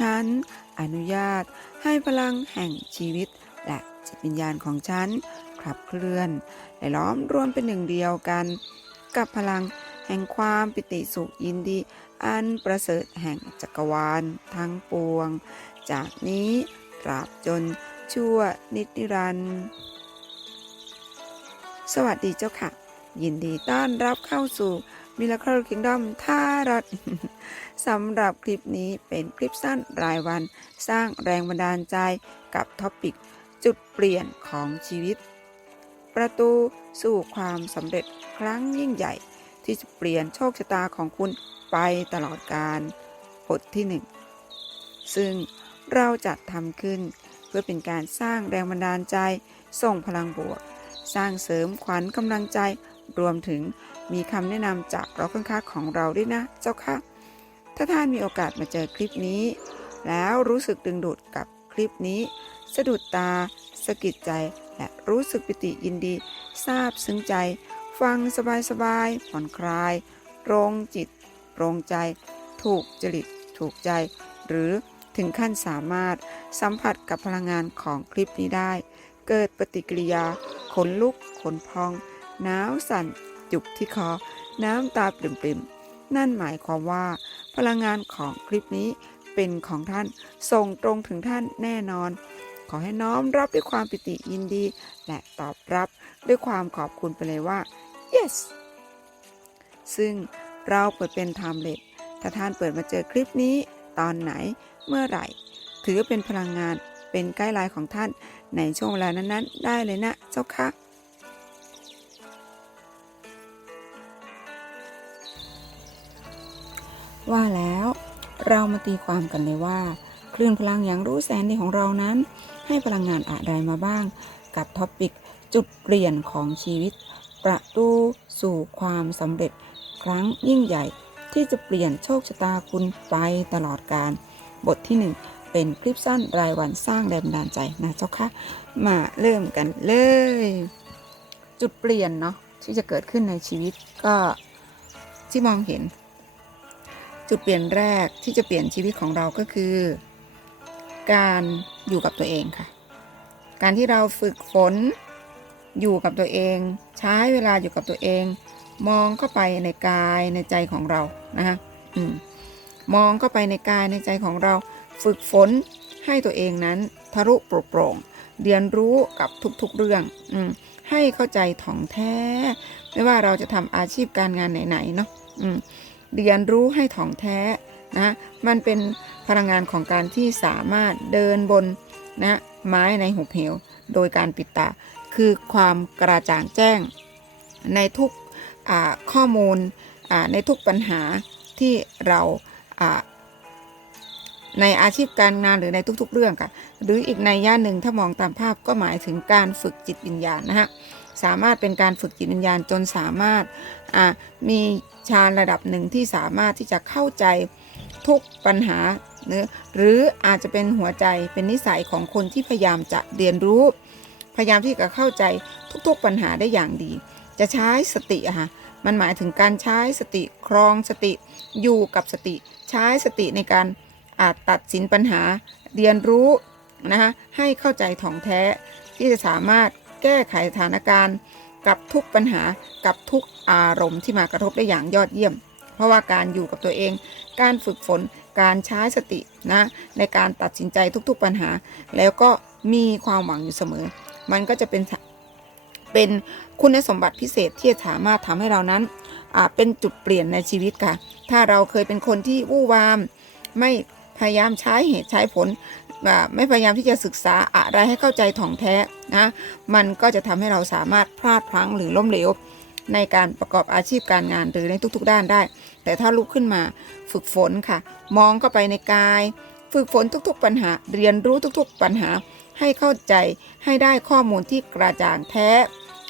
ฉันอนุญาตให้พลังแห่งชีวิต และจิตวิญญาณของฉันขับเคลื่อนและล้อมรวมเป็นหนึ่งเดียวกัน กับพลังแห่งความปิติสุขยินดี อันประเสริฐแห่งจักรวาลทั้งปวง จากนี้ตราบจนชั่วนิรันดร์สวัสดีเจ้าค่ะ ยินดีต้อนรับเข้าสู่ Miracle Kingdom ท่ารถสำหรับคลิปนี้เป็นคลิปสั้นรายวัน สร้างแรงบันดาลใจกับท็อปิก จุดเปลี่ยนของชีวิต ประตูสู่ความสำเร็จครั้งยิ่งใหญ่ ที่จะเปลี่ยนโชคชะตาของคุณไปตลอดกาลบทที่หนึ่งซึ่งเราจัดทำขึ้น เพื่อเป็นการสร้างแรงบันดาลใจ ส่งพลังบวก สร้างเสริมขวัญกำลังใจ รวมถึงมีคำแนะนำจากเราข้างๆของเราด้วยนะ เจ้าค่ะ ถ้าท่านมีโอกาสมาเจอคลิปนี้ แล้วรู้สึกดึงดูดกับคลิปนี้ สะดุดตาสะกิดใจและรู้สึกปิติยินดีซาบซึ้งใจ ฟังสบายๆผ่อนคลายโรงจิตโรงใจ ถูกจริตถูกใจ หรือถึงขั้นสามารถสัมผัสกับพลังงานของคลิปนี้ได้ เกิดปฏิกิริยาขนลุกขนพอง หนาวสั่น จุกที่คอ น้ำตาปริมๆ นั่นหมายความว่า พลังงานของคลิปนี้เป็นของท่านส่งตรงถึงท่านแน่นอน ขอให้น้อมรับด้วยความปิติยินดี และตอบรับด้วยความขอบคุณไปเลยว่า yes ซึ่งเราเปิดเป็น timeless ถ้าท่านเปิดมาเจอคลิปนี้ ตอนไหนเมื่อไหร่ ถือเป็นพลังงานเป็นไกด์ไลน์ของท่านในช่วงเวลานั้นๆ ได้เลยนะเจ้าค่ะ ว่าแล้วเรามาตีความกันเลยว่า คลื่นพลังอย่างรู้แสนดีของเรานั้น ให้พลังงานอะไรมาบ้าง กับท็อปิกจุดเปลี่ยนของชีวิต ประตูสู่ความสำเร็จครั้งยิ่งใหญ่ที่จะเปลี่ยนโชคชะตาคุณไปตลอดการ บทที่ 1 เป็นคลิปสั้นรายวันสร้างแรงบันดาลใจนะเจ้าค่ะมาเริ่มกันเลย จุดเปลี่ยนเนาะที่จะเกิดขึ้นในชีวิตก็ที่มองเห็น จุดเปลี่ยนแรกที่จะเปลี่ยนชีวิตของเราก็คือ การอยู่กับตัวเองค่ะ การที่เราฝึกฝนอยู่กับตัวเอง ใช้เวลาอยู่กับตัวเอง มองเข้าไปในกายในใจของเรานะคะมองเข้าไปในกายในใจของเรา ฝึกฝนให้ตัวเองนั้นทะลุโปร่งโปรงเรียนรู้กับทุกๆเรื่องอให้เข้าใจถ่องแท้ ไม่ว่าเราจะทำอาชีพการงานไหนๆเนาะ เรียนรู้ให้ถ่องแท้นะมันเป็นพลังงานของการที่สามารถเดินบนนะไม้ในหุบเหว โดยการปิดตา คือความกระจ่างแจ้ง ในทุกข้อมูลในทุกปัญหาที่เราอ่าในอาชีพการงานหรือในทุกๆเรื่องค่ะ หรืออีกในย่าหนึ่งถ้ามองตามภาพก็หมายถึงการฝึกจิตวิญญาณนะฮะ สามารถเป็นการฝึกจิตวิญญาณจนสามารถมีฌานระดับหนึ่งที่สามารถที่จะเข้าใจทุกปัญหาหรืออาจจะเป็นหัวใจเป็นนิสัยของคนที่พยายามจะเรียนรู้ พยายามที่จะเข้าใจทุกๆปัญหาได้อย่างดี จะใช้สติค่ะมันหมายถึงการใช้สติครองสติ อยู่กับสติ ใช้สติในการอาจตัดสินปัญหาเรียนรู้นะคะให้เข้าใจถ่องแท้ที่จะสามารถ แก้ไขสถานการณ์ กับทุกปัญหากับทุกอารมณ์ที่มากระทบได้อย่างยอดเยี่ยม เพราะว่าการอยู่กับตัวเอง การฝึกฝน การใช้สตินะในการตัดสินใจทุกๆปัญหา แล้วก็มีความหวังอยู่เสมอ มันก็จะเป็นเป็นคุณสมบัติพิเศษที่จะสามารถทำให้เรานั้นเป็นจุดเปลี่ยนในชีวิตค่ะ ถ้าเราเคยเป็นคนที่วู่วาม ไม่พยายามใช้เหตุใช้ผล ไม่พยายามที่จะศึกษาอะไรให้เข้าใจถ่องแท้ นะมันก็จะทำให้เราสามารถพลาดพลั้งหรือล้มเหลว ในการประกอบอาชีพการงานหรือในทุกๆด้านได้ แต่ถ้าลุกขึ้นมาฝึกฝนค่ะ มองเข้าไปในกาย ฝึกฝนทุกๆปัญหา เรียนรู้ทุกๆปัญหา ให้เข้าใจให้ได้ข้อมูลที่กระจ่างแท้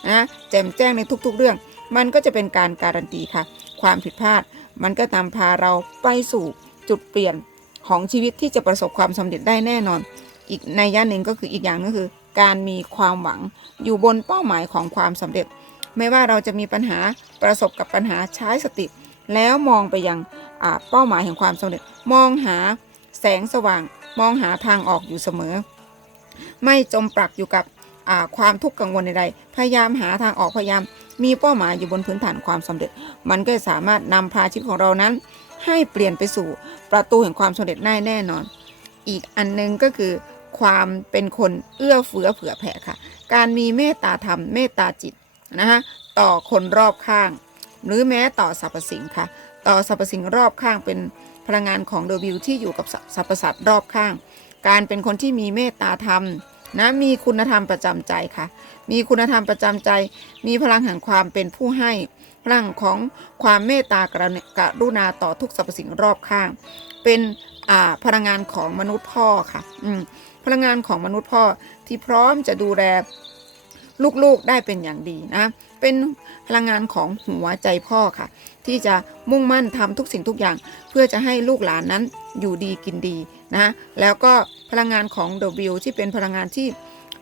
นะแจ่มแจ้งในทุกๆเรื่อง มันก็จะเป็นการการันตีค่ะ ความผิดพลาด มันก็นำพาเราไปสู่จุดเปลี่ยนของชีวิตที่จะประสบความสำเร็จได้แน่นอน อีกในย่านหนึ่งก็คืออีกอย่างก็คือ การมีความหวัง อยู่บนเป้าหมายของความสำเร็จ ไม่ว่าเราจะมีปัญหาประสบกับปัญหาใช้สติ แล้วมองไปยังเป้าหมายแห่งความสำเร็จ มองหาแสงสว่าง มองหาทางออกอยู่เสมอ ไม่จมปลักอยู่กับความทุกข์กังวลใดๆพยายามหาทางออกพยายามมีเป้าหมายอยู่บนพื้นฐานความสำเร็จ มันก็จะสามารถนำพาชีวิตของเรานั้น ให้เปลี่ยนไปสู่ประตูแห่งความสำเร็จได้แน่นอน อีกอันหนึงก็คือ ความเป็นคนเอื้อเฟื้อเผื่อแผ่ค่ะ การมีเมตตาธรรมเมตตาจิตนะฮะต่อคนรอบข้าง หรือแม้ต่อสรรพสิ่งค่ะ ต่อสรรพสิ่งรอบข้างเป็นพลังงานของเดวิลที่อยู่กับสรรพสัตว์รอบข้าง การเป็นคนที่มีเมตตาธรรมนะมีคุณธรรมประจำใจค่ะ มีคุณธรรมประจำใจ มีพลังแห่งความเป็นผู้ให้ พลังของความเมตตากรุณกรุณาต่อทุกสรรพสิ่งรอบข้าง เป็นพลังงานของมนุษย์พ่อค่ะ อืม ลังงานของมนุษย์พ่อที่พร้อมจะดูแลลูกๆได้เป็นอย่างดีนะ เป็นพลังงานของหัวใจพ่อค่ะ ที่จะมุ่งมั่นทำทุกสิ่งทุกอย่าง เพื่อจะให้ลูกหลานนั้นอยู่ดีกินดีนะแล้วก็พลังงานของเดวิลที่เป็นพลังงานที่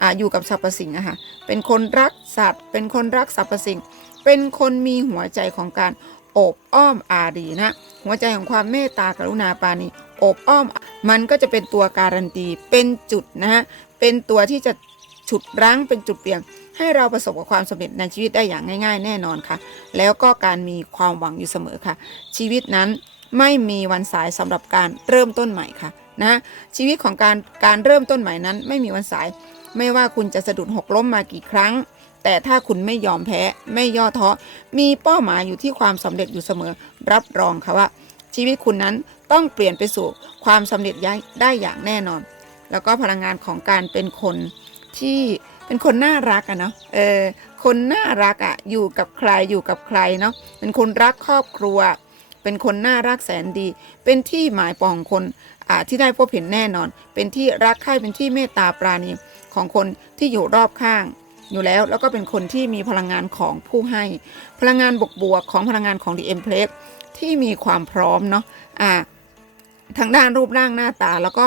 ออยู่กับสรรพสิ่งอะค่ะเป็นคนรักสัตว์ เป็นคนรักสรรพสิ่ง เป็นคนมีหัวใจของการโอบอ้อมอารีนะ หัวใจของความเมตตากรุณาปาณี อบอ้อม มันก็จะเป็นตัวการันตี เป็นจุดนะฮะ เป็นตัวที่จะฉุดรั้งเป็นจุดเปลี่ยนให้เราประสบกับความสำเร็จในชีวิตได้อย่างง่าย ๆ แน่นอนค่ะ แล้วก็การมีความหวังอยู่เสมอค่ะ ชีวิตนั้นไม่มีวันสายสำหรับการเริ่มต้นใหม่ค่ะนะชีวิตของการการเริ่มต้นใหม่นั้น ไม่มีวันสาย ไม่ว่าคุณจะสะดุดหกล้มมากี่ครั้ง แต่ถ้าคุณไม่ยอมแพ้ไม่ย่อท้อมีเป้าหมายอยู่ที่ความสำเร็จอยู่เสมอ รับรองค่ะว่า ชีวิตคุณนั้น ต้องเปลี่ยนไปสู่ความสำเร็จได้อย่างแน่นอน แล้วก็พลังงานของการเป็นคนที่เป็นคนน่ารักอะเนาะ เออ คนน่ารักอะอยู่กับใครอยู่กับใครเนาะ เป็นคนรักครอบครัว เป็นคนน่ารักแสนดี เป็นที่หมายปองคนอ่าที่ได้พบเห็นแน่นอน เป็นที่รักใคร่เป็นที่เมตตาปราณีของคนที่อยู่รอบข้างอยู่แล้ว แล้วก็เป็นคนที่มีพลังงานของผู้ให้ พลังงานบวกบวกของพลังงานของ The Empress ที่มีความพร้อมเนาะ อ่า ทางด้านรูปร่างหน้าตา แล้วก็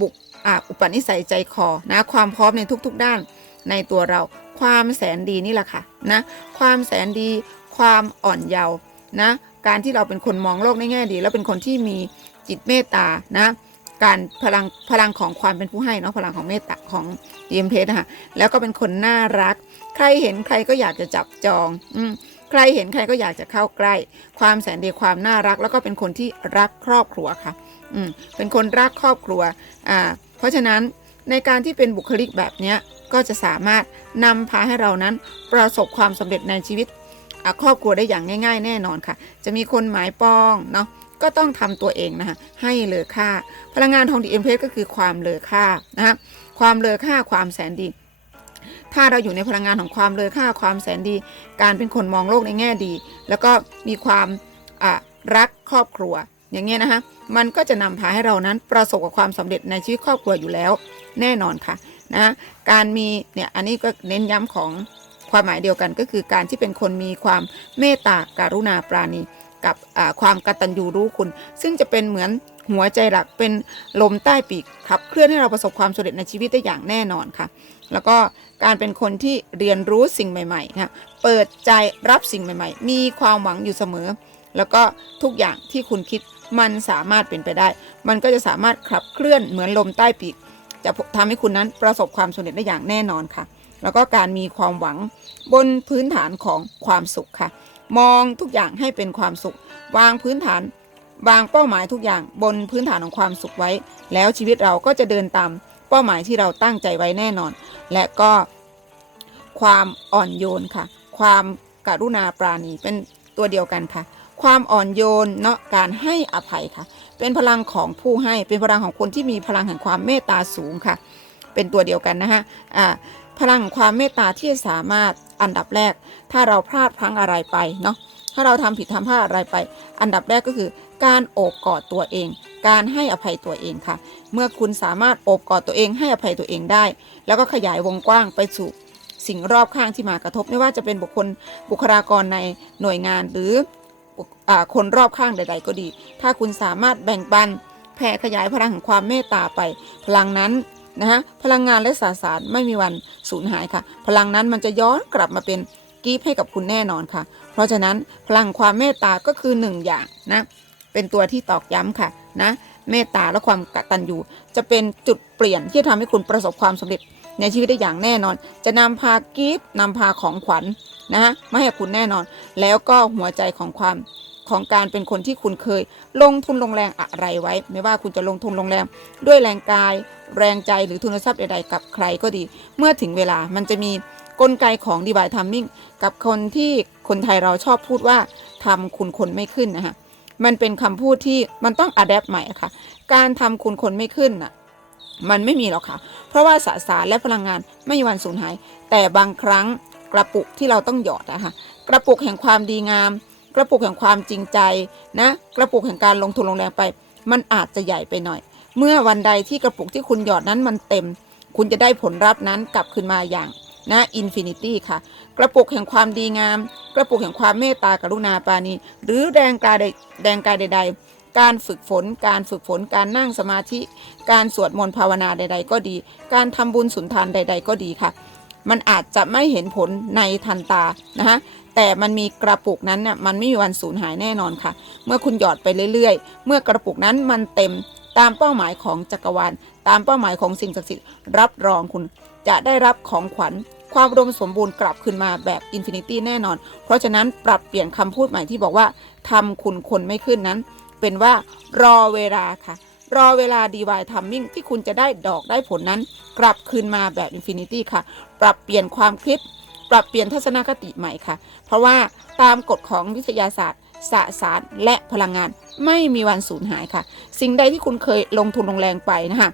บุกอ่าอุปนิสัยใจคอนะความพร้อมในทุกๆด้านในตัวเรา ความแสนดีนี่แหละค่ะนะความแสนดี ความอ่อนเยาว์นะการที่เราเป็นคนมองโลกในแง่ดี แล้วเป็นคนที่มีจิตเมตตานะการพลังพลังของความเป็นผู้ให้เนาะพลังของเมตตาของดีเอ็มเพสนะคะแล้วก็เป็นคนน่ารัก ใครเห็นใครก็อยากจะจับจอง อืม ใครเห็นใครก็อยากจะเข้าใกล้ ความแสนดีความน่ารัก แล้วก็เป็นคนที่รักครอบครัวค่ะอืมเป็นคนรักครอบครัวอ่าเพราะฉะนั้นในการที่เป็นบุคลิกแบบเนี้ยก็จะสามารถนำพาให้เรานั้นประสบความสำเร็จในชีวิตครอบครัวได้อย่างง่าย ๆ แน่นอนค่ะ จะมีคนหมายปองเนาะก็ต้องทำตัวเองนะคะให้เลอค่า พลังงานทองดีเอ็มเพสก็คือความเลอค่านะคะความเลอค่าความแสนดี ถ้าเราอยู่ในพลังงานของความเลอค่าความแสนดี การเป็นคนมองโลกในแง่ดี แล้วก็มีความรักครอบครัว อย่างเงี้ยนะคะมันก็จะนำพาให้เรานั้นประสบกับความสำเร็จในชีวิตครอบครัวอยู่แล้ว แน่นอนค่ะนะการมีเนี่ยอันนี้ก็เน้นย้ำของความหมายเดียวกันก็คือการที่เป็นคนมีความเมตตาการุณาปราณี กับความกตัญญูรู้คุณ ซึ่งจะเป็นเหมือน หัวใจหลักเป็นลมใต้ปีกขับเคลื่อนให้เราประสบความสำเร็จในชีวิตได้อย่างแน่นอนค่ะ แล้วก็การเป็นคนที่เรียนรู้สิ่งใหม่ๆนะเปิดใจรับสิ่งใหม่ ๆ มีความหวังอยู่เสมอ แล้วก็ทุกอย่างที่คุณคิดมันสามารถเป็นไปได้ มันก็จะสามารถขับเคลื่อนเหมือนลมใต้ปีก จะทำให้คุณนั้นประสบความสำเร็จได้อย่างแน่นอนค่ะ แล้วก็การมีความหวังบนพื้นฐานของความสุขค่ะ มองทุกอย่างให้เป็นความสุข วางพื้นฐาน วางเป้าหมายทุกอย่างบนพื้นฐานของความสุขไว้ แล้วชีวิตเราก็จะเดินตามเป้าหมายที่เราตั้งใจไว้แน่นอน และก็ความอ่อนโยนค่ะ ความกรุณาปราณีเป็นตัวเดียวกันค่ะ ความอ่อนโยนเนาะการให้อภัยค่ะ เป็นพลังของผู้ให้เป็นพลังของคนที่มีพลังแห่งความเมตตาสูงค่ะ เป็นตัวเดียวกันนะฮะอ่าพลังของความเมตตาที่สามารถอันดับแรก ถ้าเราพลาดพลั้งอะไรไปเนาะ ถ้าเราทำผิดทำพลาดอะไรไป อันดับแรกก็คือ การโอบกอดตัวเอง การให้อภัยตัวเองค่ะ เมื่อคุณสามารถโอบกอดตัวเองให้อภัยตัวเองได้ แล้วก็ขยายวงกว้างไปสู่สิ่งรอบข้างที่มากระทบไม่ว่าจะเป็นบุคคลบุคลากรในหน่วยงานหรือคอ่าคนรอบข้างใด ๆ ก็ดี ถ้าคุณสามารถแบ่งปันแผ่ขยายพลังแห่งความเมตตาไป พลังนั้นนะฮะพลังงานและสสารไม่มีวันสูญหายค่ะ พลังนั้นมันจะย้อนกลับมาเป็นกีฟให้กับคุณแน่นอนค่ะ เพราะฉะนั้นพลังความเมตตาก็คือหนึ่งอย่างนะเป็นตัวที่ตอกย้ำค่ะนะเมตตาและความกตัญญูจะเป็นจุดเปลี่ยนที่ทำให้คุณประสบความสำเร็จในชีวิตได้อย่างแน่นอน จะนำพากิฟต์นำพาของขวัญนะฮะมาให้คุณแน่นอน แล้วก็หัวใจของความของการเป็นคนที่คุณเคย ลงทุนลงแรงอะไรไว้ ไม่ว่าคุณจะลงทุนลงแรงด้วยแรงกาย แรงใจหรือทุนทรัพย์ใดๆกับใครก็ดี เมื่อถึงเวลามันจะมี กลไกของ divine timing กับคนที่คนไทยเราชอบพูดว่าทำคุณคนไม่ขึ้นนะฮะมันเป็นคำพูดที่มันต้องอัดแอปใหม่ค่ะ การทำคุณคนไม่ขึ้นน่ะมันไม่มีหรอกค่ะ เพราะว่าสสารและพลังงานไม่มีวันสูญหาย แต่บางครั้งกระปุกที่เราต้องหยอดนะคะกระปุกแห่งความดีงาม กระปุกแห่งความจริงใจนะกระปุกแห่งการลงทุนลงแรงไป มันอาจจะใหญ่ไปหน่อย เมื่อวันใดที่กระปุกที่คุณหยอดนั้นมันเต็ม คุณจะได้ผลลัพธ์นั้นกลับคืนมาอย่าง นะอินฟินิตี้ค่ะ กระปุกแห่งความดีงาม กระปุกแห่งความเมตตากรุณาปาณีหรือแรงกายใดแรงกายใด ๆ การฝึกฝน การฝึกฝน การนั่งสมาธิ การสวดมนต์ภาวนาใด ๆ ก็ดี การทำบุญสุนทานใด ๆ ก็ดีค่ะ มันอาจจะไม่เห็นผลในทันตานะคะแต่มันมีกระปุกนั้นน่ะมันไม่มีวันสูญหายแน่นอนค่ะ เมื่อคุณหยอดไปเรื่อยๆ เมื่อกระปุกนั้นมันเต็มตามเป้าหมายของจักรวาล ตามเป้าหมายของสิ่งศักดิ์สิทธิ์รับรองคุณจะได้รับของขวัญความอุดมสมบูรณ์กลับคืนมาแบบอินฟินิตี้แน่นอน เพราะฉะนั้นปรับเปลี่ยนคำพูดใหม่ที่บอกว่าทำคุณคนไม่ขึ้นนั้น เป็นว่ารอเวลาค่ะ รอเวลาดีวายทัมมิ่งที่คุณจะได้ดอกได้ผลนั้น กลับคืนมาแบบอินฟินิตี้ค่ะ ปรับเปลี่ยนความคิด ปรับเปลี่ยนทัศนคติใหม่ค่ะ เพราะว่าตามกฎของวิทยาศาสตร์สสารและพลังงาน ไม่มีวันสูญหายค่ะ สิ่งใดที่คุณเคยลงทุนลงแรงไปนะคะ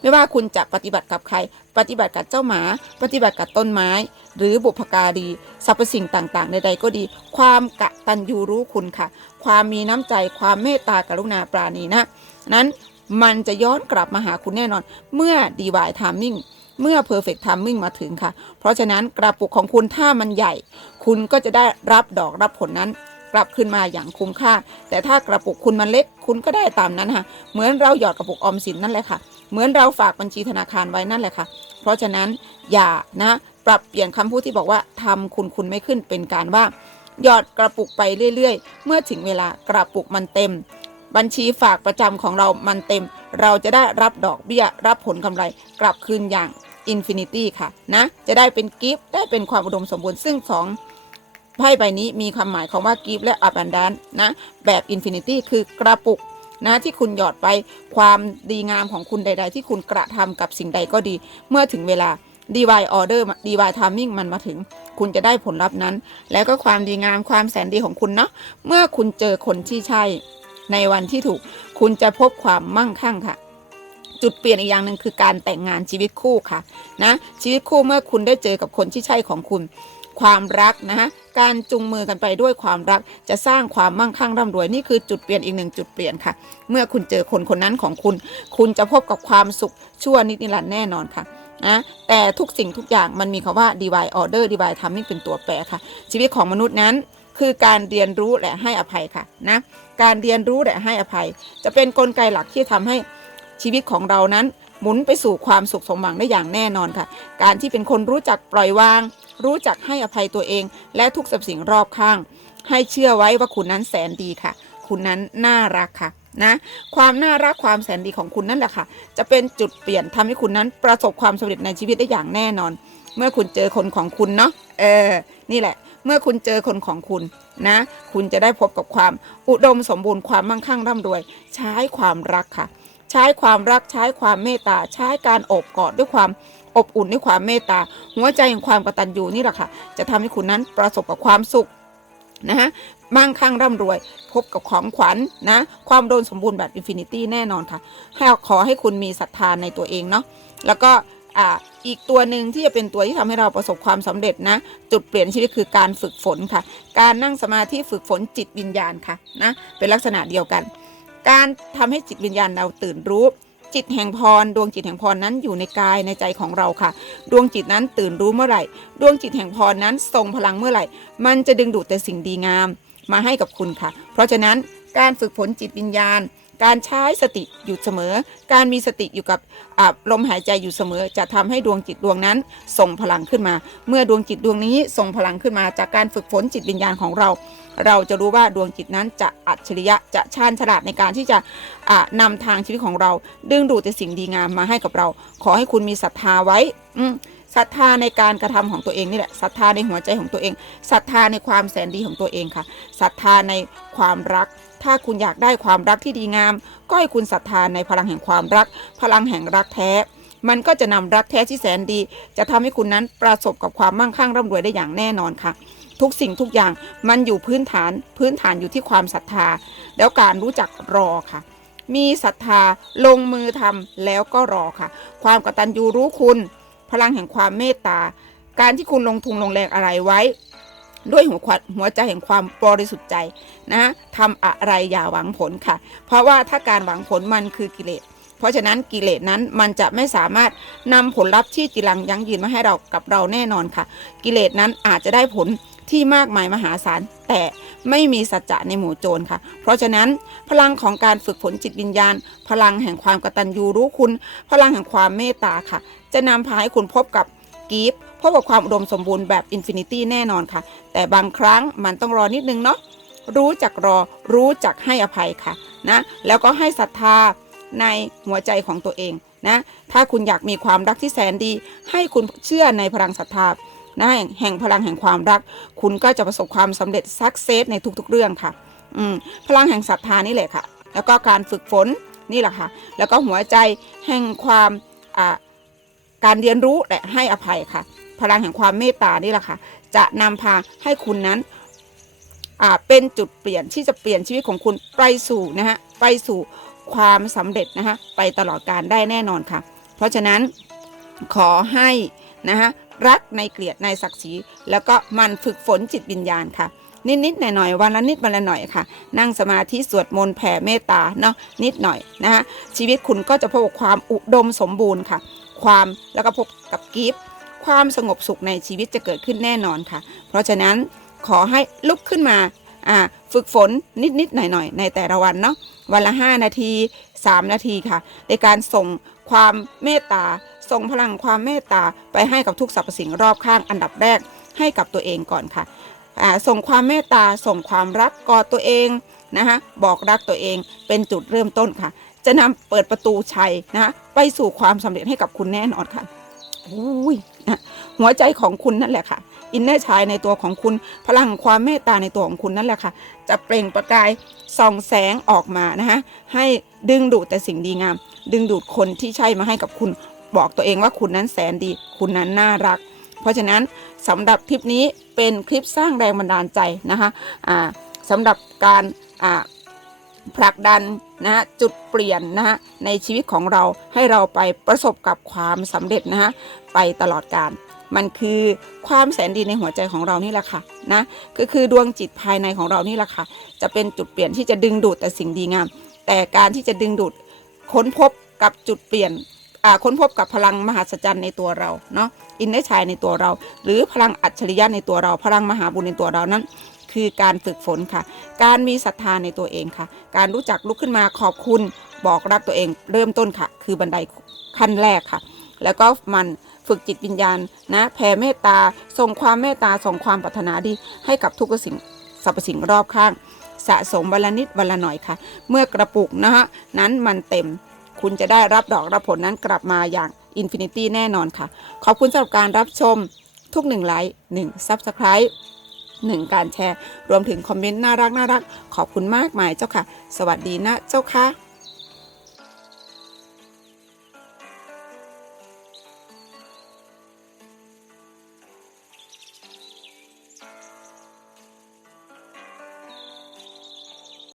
ไม่ว่าคุณจะปฏิบัติกับใคร ปฏิบัติกับเจ้าหมา ปฏิบัติกับต้นไม้ หรือบุพการีสรรพสิ่งต่างๆใดๆก็ดี ความกะตัญญูรู้คุณค่ะ ความมีน้ำใจความเมตตากรุณาปราณีนะนั้นมันจะย้อนกลับมาหาคุณแน่นอน เมื่อดีวายทามมิ่งเมื่อ perfect timing มาถึงค่ะ เพราะฉะนั้นกระปุกของคุณถ้ามันใหญ่ คุณก็จะได้รับดอกรับผลนั้น กลับคืนมาอย่างคุ้มค่า แต่ถ้ากระปุกคุณมันเล็ก คุณก็ได้ตามนั้นค่ะ เหมือนเราหยอดกระปุกออมสินนั่นแหละค่ะ เหมือนเราฝากบัญชีธนาคารไว้นั่นแหละค่ะ เพราะฉะนั้นอย่านะปรับเปลี่ยนคำพูดที่บอกว่าทำคุณคุณไม่ขึ้นเป็นการว่า หยอดกระปุกไปเรื่อย ๆ เมื่อถึงเวลากระปุกมันเต็ม บัญชีฝากประจำของเรามันเต็ม เราจะได้รับดอกเบี้ย รับผลกำไรกลับคืนอย่างอินฟินิตี้ค่ะนะจะได้เป็นกิฟต์ได้เป็นความอุดมสมบูรณ์ซึ่งสองไพ่ใบนี้มีความหมายของว่ากิฟต์และอั d ันดานนะแบบอินฟินิตี้คือกระปุก นะที่คุณหยอดไปความดีงามของคุณใด ๆ ที่คุณกระทำกับสิ่งใดก็ดี เมื่อถึงเวลา divine order divine timing มันมาถึง คุณจะได้ผลลัพธ์นั้น แล้วก็ความดีงามความแสนดีของคุณเนาะเมื่อคุณเจอคนที่ใช่ ในวันที่ถูก คุณจะพบความมั่งคั่งค่ะ จุดเปลี่ยนอีกอย่างหนึ่งคือการแต่งงานชีวิตคู่ค่ะนะชีวิตคู่เมื่อคุณได้เจอกับคนที่ใช่ของคุณ ความรักนะฮะการจูงมือกันไปด้วยความรักจะสร้างความมั่งคั่งร่ำรวยนี่คือจุดเปลี่ยนอีกหนึ่งจุดเปลี่ยนค่ะ เมื่อคุณเจอคนคนนั้นของคุณ คุณจะพบกับความสุขชั่วนิดนิรันดร์แน่นอนค่ะนะแต่ทุกสิ่งทุกอย่างมันมีคำว่า divine order divine timing เป็นตัวแปรค่ะ ชีวิตของมนุษย์นั้นคือการเรียนรู้และให้อภัยค่ะนะการเรียนรู้และให้อภัย จะเป็นนกลไกหลักที่ทำให้ชีวิตของเรานั้น หมุนไปสู่ความสุขสมหวังได้อย่างแน่นอนค่ะ การที่เป็นคนรู้จักปล่อยวาง รู้จักให้อภัยตัวเอง และทุกสรรพสิ่งรอบข้าง ให้เชื่อไว้ว่าคุณนั้นแสนดีค่ะ คุณนั้นน่ารักค่ะนะความน่ารักความแสนดีของคุณนั่นแหละค่ะ จะเป็นจุดเปลี่ยนทำให้คุณนั้นประสบความสำเร็จในชีวิตได้อย่างแน่นอน เมื่อคุณเจอคนของคุณเนาะเออนี่แหละ เมื่อคุณเจอคนของคุณนะ คุณจะได้พบกับความอุดมสมบูรณ์ความมั่งคั่งร่ำรวย ใช้ความรักค่ะ ใช้ความรักใช้ความเมตตาใช้การอบกอดด้วยความอบอุ่นด้วยความเมตตา หัวใจแห่งความกตัญญูนี่แหละค่ะ จะทำให้คุณนั้นประสบกับความสุขนะฮะมั่งคั่งร่ำรวย พบกับของขวัญนะ ความโดนสมบูรณ์แบบอินฟินิตี้แน่นอนค่ะให้ขอให้คุณมีศรัทธาในตัวเองเนาะแล้วก็อ่าอีกตัวหนึ่งที่จะเป็นตัวที่ทำให้เราประสบความสำเร็จนะ จุดเปลี่ยนชีวิตคือการฝึกฝนค่ะ การนั่งสมาธิฝึกฝนจิตวิญญาณค่ะนะเป็นลักษณะเดียวกัน การทำให้จิตวิญญาณเราตื่นรู้จิตแห่งพรดวงจิตแห่งพรนั้นอยู่ในกายในใจของเราค่ะ ดวงจิตนั้นตื่นรู้เมื่อไหร่ ดวงจิตแห่งพรนั้นทรงพลังเมื่อไหร่ มันจะดึงดูดแต่สิ่งดีงามมาให้กับคุณค่ะ เพราะฉะนั้นการฝึกฝนจิตวิญญาณ การใช้สติอยู่เสมอ การมีสติอยู่กับลมหายใจอยู่เสมอ จะทำให้ดวงจิตดวงนั้นส่งพลังขึ้นมา เมื่อดวงจิตดวงนี้ส่งพลังขึ้นมา จากการฝึกฝนจิตวิญญาณของเรา เราจะรู้ว่าดวงจิตนั้นจะอัจฉริยะจะชาญฉลาดในการที่จะอ่านำทางชีวิตของเรา ดึงดูดแต่สิ่งดีงามมาให้กับเรา ขอให้คุณมีศรัทธาไว้อืศรัทธาในการกระทำของตัวเองนี่แหละศรัทธาในหัวใจของตัวเองศรัทธาในความแสนดีของตัวเองค่ะศรัทธาในความรัก ถ้าคุณอยากได้ความรักที่ดีงาม ก็ให้คุณศรัทธาในพลังแห่งความรัก พลังแห่งรักแท้มันก็จะนำรักแท้ที่แสนดี จะทำให้คุณนั้นประสบกับความมั่งคั่งร่ำรวยได้อย่างแน่นอนค่ะ ทุกสิ่งทุกอย่างมันอยู่พื้นฐานพื้นฐานอยู่ที่ความศรัทธา แล้วการรู้จักรอค่ะ มีศรัทธาลงมือทำแล้วก็รอค่ะ ความกตัญญูรู้คุณ พลังแห่งความเมตตา การที่คุณลงทุนลงแรงอะไรไว้ ด้วยหัวขวัญหัวใจแห่งความบริสุทธิ์ใจนะทำอะไรอย่าหวังผลค่ะ เพราะว่าถ้าการหวังผลมันคือกิเลสเพราะฉะนั้นกิเลสนั้นมันจะไม่สามารถนำผลลัพธ์ที่จีรังยั่งยืนมาให้เรากับเราแน่นอนค่ะ กิเลสนั้นอาจจะได้ผล ที่มากมายมหาศาลแต่ไม่มีสัจจะในหมู่โจรค่ะ เพราะฉะนั้นพลังของการฝึกฝนจิตวิญญาณ พลังแห่งความกตัญญูรู้คุณ พลังแห่งความเมตตาค่ะ จะนำพาให้คุณพบกับกีฟพบกับความอุดมสมบูรณ์แบบอินฟินิตี้แน่นอนค่ะ แต่บางครั้งมันต้องรอนิดนึงเนาะรู้จักรอรู้จักให้อภัยค่ะนะแล้วก็ให้ศรัทธาในหัวใจของตัวเองนะถ้าคุณอยากมีความรักที่แสนดี ให้คุณเชื่อในพลังศรัทธา นะแห่งแห่งพลังแห่งความรัก คุณก็จะประสบความสำเร็จสักเซสในทุกๆเรื่องค่ะอืมพลังแห่งศรัทธานี่แหละค่ะ แล้วก็การฝึกฝนนี่แหละค่ะ แล้วก็หัวใจแห่งความอ่าการเรียนรู้และให้อภัยค่ะ พลังแห่งความเมตตานี่แหละค่ะ จะนำพาให้คุณนั้นอ่าเป็นจุดเปลี่ยนที่จะเปลี่ยนชีวิตของคุณไปสู่นะฮะไปสู่ความสำเร็จนะฮะไปตลอดการได้แน่นอนค่ะ เพราะฉะนั้นขอให้นะฮะ รักในเกลียดในศักดิ์ศรีแล้วก็มันฝึกฝนจิตวิญญาณค่ะ นิดๆหน่อยๆวันละนิดวันละหน่อยค่ะ นั่งสมาธิสวดมนต์แผ่เมตตาเนาะนิดหน่อยนะฮะชีวิตคุณก็จะพบกับความอุดมสมบูรณ์ค่ะ ความแล้วก็พบกับกิฟต์ความสงบสุขในชีวิตจะเกิดขึ้นแน่นอนค่ะ เพราะฉะนั้นขอให้ลุกขึ้นมาอ่าฝึกฝนนิดๆหน่อยๆ ในแต่ละวันเนาะวันละ 5 นาที 3 นาทีค่ะ ในการส่งความเมตตา ส่งพลังความเมตตาไปให้กับทุกสรรพสิ่งรอบข้างอันดับแรกให้กับตัวเองก่อนค่ะส่งความเมตตาส่งความรักกอดตัวเองนะคะบอกรักตัวเองเป็นจุดเริ่มต้นค่ะ จะนำเปิดประตูชัยนะคะไปสู่ความสำเร็จให้กับคุณแน่นอนค่ะอุ้ยนะหัวใจของคุณนั่นแหละค่ะ อินเนอร์ชายในตัวของคุณ พลังความเมตตาในตัวของคุณนั่นแหละค่ะ จะเปล่งประกายส่องแสงออกมานะคะให้ดึงดูดแต่สิ่งดีงาม ดึงดูดคนที่ใช่มาให้กับคุณ บอกตัวเองว่าคุณนั้นแสนดี คุณนั้นน่ารัก เพราะฉะนั้นสำหรับคลิปนี้เป็นคลิปสร้างแรงบันดาลใจนะคะสำหรับการผลักดันนะฮะจุดเปลี่ยนนะฮะในชีวิตของเราให้เราไปประสบกับความสำเร็จนะฮะไปตลอดการมันคือความแสนดีในหัวใจของเรานี่แหละค่ะนะก็คือดวงจิตภายในของเรานี่แหละค่ะ จะเป็นจุดเปลี่ยนที่จะดึงดูดแต่สิ่งดีงาม แต่การที่จะดึงดูดค้นพบกับจุดเปลี่ยน ค้นพบกับพลังมหัศจรรย์ในตัวเราเนาะอินเนอร์ชัยในตัวเรา หรือพลังอัจฉริยะในตัวเรา พลังมหาบุญในตัวเรานั้น คือการฝึกฝนค่ะ การมีศรัทธาในตัวเองค่ะ การรู้จักลุกขึ้นมาขอบคุณบอกรักตัวเองเริ่มต้นค่ะ คือบันไดขั้นแรกค่ะ แล้วก็มันฝึกจิตวิญญาณนะแผ่เมตตาส่งความเมตตาส่งความปรารถนาดีให้กับทุกสิ่งสรรพสิ่งรอบข้าง สะสมวันละนิดวันละหน่อยค่ะ เมื่อกระปุกนะฮะนั้นมันเต็ม คุณจะได้รับดอกรับผลนั้นกลับมาอย่างอินฟินิตี้แน่นอนค่ะ ขอบคุณสำหรับการรับชมทุกหนึ่งไลค์หนึ่งซับสไคร b ์หนึ่งการแชร์ รวมถึงคอมเมนต์น่ารักน่ารักขอบคุณมากมายเจ้าค่ะ สวัสดีนะเจ้าค่ะ